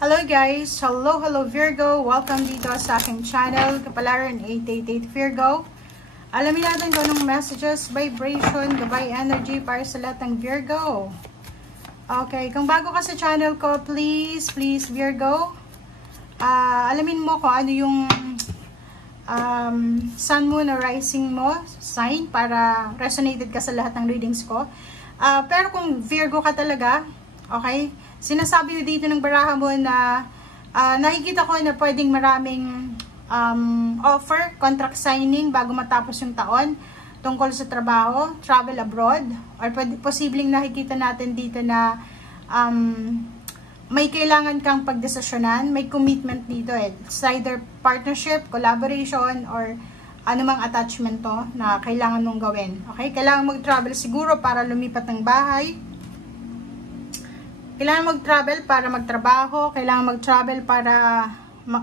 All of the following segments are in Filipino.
Hello guys! Hello Virgo! Welcome dito sa aking channel, Kapalaran 888 Virgo. Alamin natin kung anong messages, vibration, gabay energy para sa lahat ng Virgo. Okay, kung bago ka sa channel ko, please Virgo, alamin mo kung ano yung sun, moon, or rising mo, sign, para resonated ka sa lahat ng readings ko. Pero kung Virgo ka talaga, okay, sinasabi dito ng baraha mo na nakikita ko na pwedeng maraming offer, contract signing bago matapos yung taon tungkol sa trabaho, travel abroad, or posibleng nakikita natin dito na may kailangan kang pagdesisyonan, may commitment dito It's either partnership, collaboration, or anumang attachment to na kailangan mong gawin. Okay? Kailangan mag-travel siguro para lumipat ng bahay. Kailangan mag-travel para magtrabaho, kailangan mag-travel para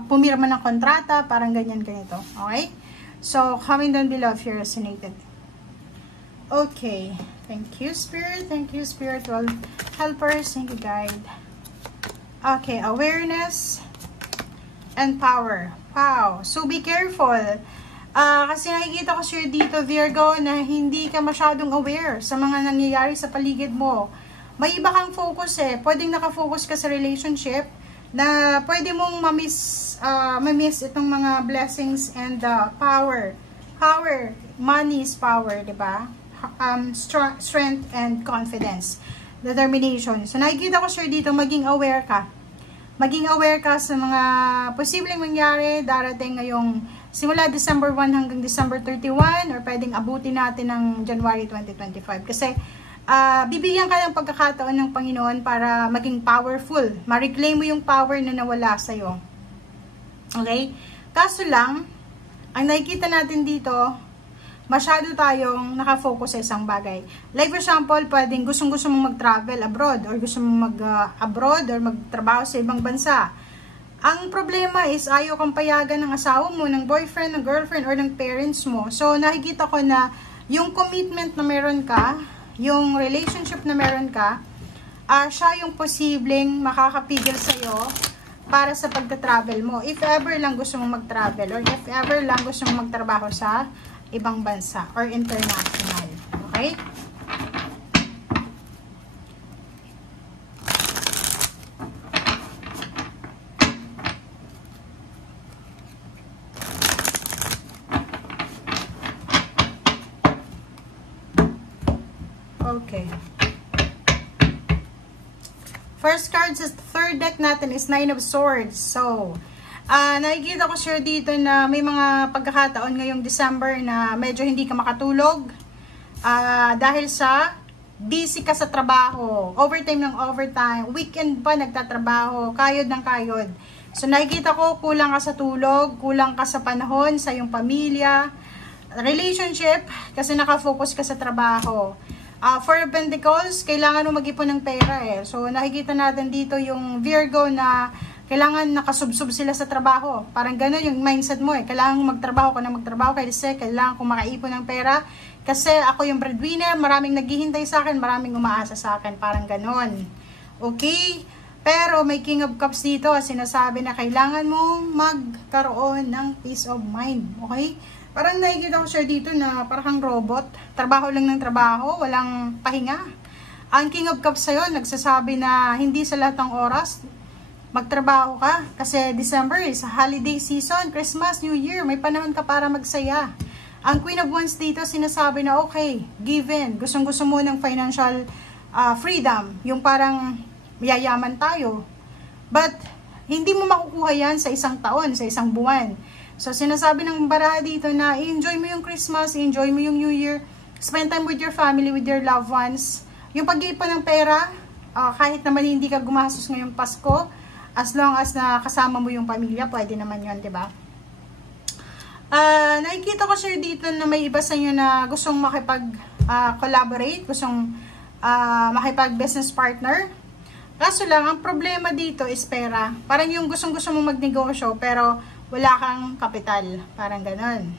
pumirma ng kontrata, parang ganyan-ganito. Okay? So, comment down below if you resonated. Okay. Thank you, Spirit. Thank you, spiritual helpers. Thank you, guide. Okay. Awareness and power. Wow. So, be careful. Kasi nakikita ko sure dito, Virgo, na hindi ka masyadong aware sa mga nangyayari sa paligid mo. May iba kang focus Pwedeng nakafocus ka sa relationship na pwede mong ma-miss itong mga blessings and power. Power, money is power, diba? Strength and confidence. Determination. So, nakikita ko sure dito, maging aware ka. Maging aware ka sa mga posibleng mangyari darating ngayong simula December 1 hanggang December 31 or pwedeng abutin natin ng January 2025. Kasi, bibigyan ka ng pagkakataon ng Panginoon para maging powerful. Ma-reclaim mo yung power na nawala sa'yo. Okay? Kaso lang, ang nakikita natin dito, masyado tayong nakafocus sa isang bagay. Like for example, pwedeng gustong-gusto mong mag-travel abroad or gusto mong mag-abroad or magtrabaho sa ibang bansa. Ang problema is ayaw kang payagan ng asawa mo, ng boyfriend, ng girlfriend, or ng parents mo. So, nakikita ko na yung commitment na meron ka, yung relationship na meron ka, siya yung posibleng makakapigil sa'yo para sa pagta-travel mo. If ever lang gusto mong mag-travel or if ever lang gusto mong magtrabaho sa ibang bansa or international. Okay? Okay. First card sa third deck natin is Nine of Swords. So, nakikita ko sure dito na may mga pagkakataon ngayong December na medyo hindi ka makatulog dahil sa busy ka sa trabaho, overtime ng overtime, weekend pa nagtatrabaho, kayod ng kayod. So, nakikita ko kulang ka sa tulog, kulang ka sa panahon sa iyong pamilya, relationship, kasi nakafocus ka sa trabaho. Four of Pentacles, kailangan mo mag-ipon ng pera So, nakikita natin dito yung Virgo na kailangan nakasubsob sila sa trabaho. Parang gano'n yung mindset mo Kailangan magtrabaho ka na magtrabaho kasi kailangan kong makaipon ng pera. Kasi ako yung breadwinner, maraming naghihintay sa akin, maraming umaasa sa akin. Parang gano'n. Okay? Pero may King of Cups dito, sinasabi na kailangan mong magkaroon ng peace of mind. Okay? Parang nakikita ko siya dito na parang robot. Trabaho lang ng trabaho, walang pahinga. Ang King of Cups sa'yo, nagsasabi na hindi sa lahat ng oras magtrabaho ka. Kasi December is holiday season, Christmas, New Year, may panahon ka para magsaya. Ang Queen of Wands dito, sinasabi na okay, given. Gustong-gusto mo ng financial freedom. Yung parang mayayaman tayo. But, hindi mo makukuha yan sa isang taon, sa isang buwan. So, sinasabi ng baraha dito na i-enjoy mo yung Christmas, i-enjoy mo yung New Year, spend time with your family, with your loved ones. Yung pag-iipon ng pera, kahit naman hindi ka gumastos ngayong Pasko, as long as na kasama mo yung pamilya, pwede naman yun, diba? Nakikita ko siya dito na may iba sa inyo na gustong makipag-collaborate, gustong makipag-business partner. Kaso lang, ang problema dito is pera. Parang yung gustong-gusto mong magnegosyo, pero wala kang kapital. Parang ganon.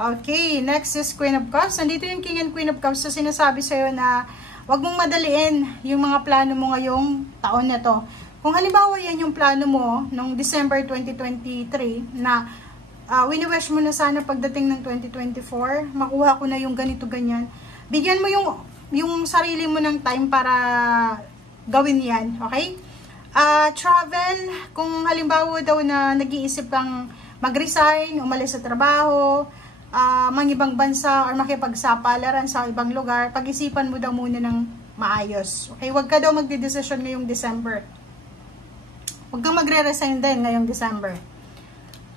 Okay, next is Queen of Cups. Nandito yung King and Queen of Cups. So, sinasabi sa'yo na Huwag mong madaliin yung mga plano mo ngayong taon na to. Kung halimbawa yan yung plano mo noong December 2023 na wini-wish mo na sana pagdating ng 2024, makuha ko na yung ganito ganyan. Bigyan mo yung sarili mo ng time para gawin yan, okay? Travel, kung halimbawa daw na nag-iisip kang mag-resign, umalis sa trabaho, mga ibang bansa or makipagsapalaran sa ibang lugar, pag-isipan mo daw muna ng maayos. Okay, huwag ka daw magdedesisyon ngayong December. Huwag kang magre-resign din ngayong December.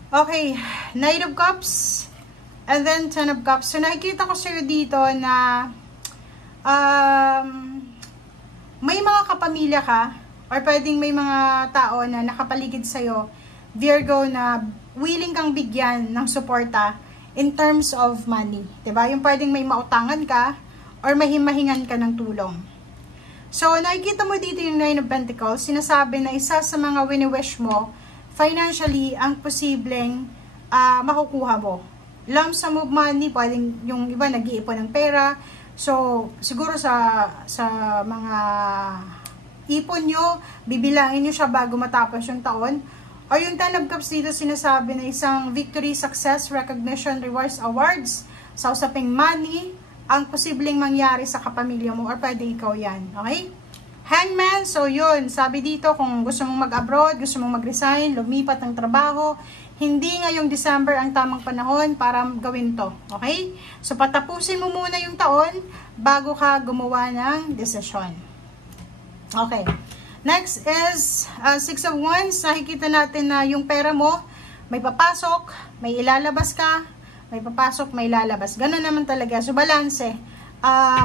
Okay, Knight of Cups and then Ten of Cups. So nakikita ko sa'yo dito na may mga kapamilya ka or pwedeng may mga tao na nakapaligid sa'yo, Virgo, na willing kang bigyan ng suporta in terms of money. Diba? Yung pwedeng may mautangan ka or mahimahingan ka ng tulong. So, nakikita mo dito yung Nine of Pentacles, sinasabi na isa sa mga wini-wish mo, financially, ang posibleng makukuha mo. Lump sum of money, pwedeng yung iba nag-iipon ng pera. So, siguro sa mga ipon nyo, bibilangin nyo siya bago matapos yung taon. O yung Ten of Cups dito sinasabi na isang victory, success, recognition, rewards, awards, sa usaping money, ang posibleng mangyari sa kapamilya mo or pwede ikaw yan. Okay? Hangman, so yun, sabi dito kung gusto mong mag-abroad, gusto mong mag-resign, lumipat ng trabaho, hindi ngayong December ang tamang panahon para gawin to. Okay? So patapusin mo muna yung taon bago ka gumawa ng desisyon. Okay. Next is Six of Wands. Nakikita natin na yung pera mo, may papasok, may ilalabas ka, may papasok, may lalabas. Ganun naman talaga. So, balance.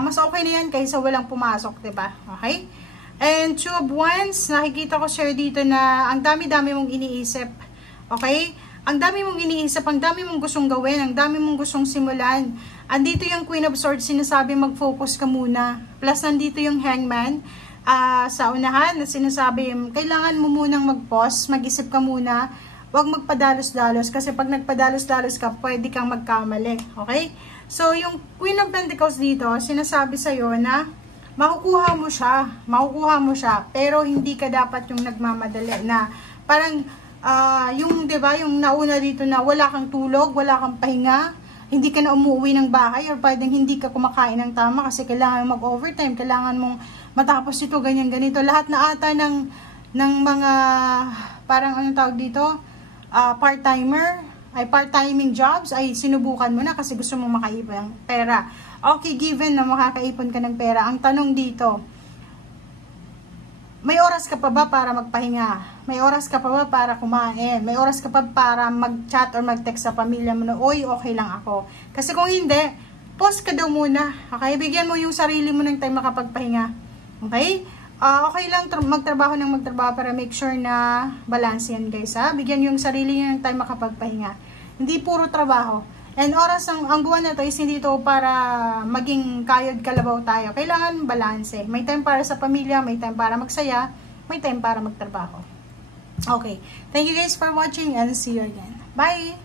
Mas okay na yan kaysa walang pumasok, diba? Okay? And Two of Wands, nakikita ko sir dito na ang dami-dami mong iniisip. Okay? Ang dami mong iniisip, ang dami mong gustong gawin, ang dami mong gustong simulan. Andito yung Queen of Swords, sinasabi mag-focus ka muna. Plus, nandito yung Hangman. Sa unahan, na sinasabi, kailangan mo munang mag-pause, mag-isip ka muna. Huwag magpadalos-dalos kasi pag nagpadalos-dalos ka, pwede kang magkamali. Okay? So, yung Queen of Pentacles dito, sinasabi sa'yo na makukuha mo siya, pero hindi ka dapat yung nagmamadali na parang, yung, diba, yung nauna dito na wala kang tulog, wala kang pahinga, hindi ka na umuwi ng bahay or pwedeng hindi ka kumakain ng tama kasi kailangan mag-overtime, kailangan mong matapos ito, ganyan, ganito. Lahat na ata ng mga, parang anong tawag dito, part-timing jobs ay sinubukan mo na kasi gusto mong makaipon ng pera. Okay, given na makakaipon ka ng pera, ang tanong dito, may oras ka pa ba para magpahinga? May oras ka pa ba para kumain? May oras ka pa para mag-chat or mag-text sa pamilya mo na, oy, okay lang ako. Kasi kung hindi, pause ka daw muna. Okay, bigyan mo yung sarili mo ng time makapagpahinga. Okay? Okay lang magtrabaho para make sure na balance yan guys ha. Bigyan yung sarili nyo ng time makapagpahinga. Hindi puro trabaho. And oras ang buwan na to is hindi ito para maging kayod kalabaw tayo. Kailangan balance. May time para sa pamilya, may time para magsaya, may time para magtrabaho. Okay. Thank you guys for watching and see you again. Bye!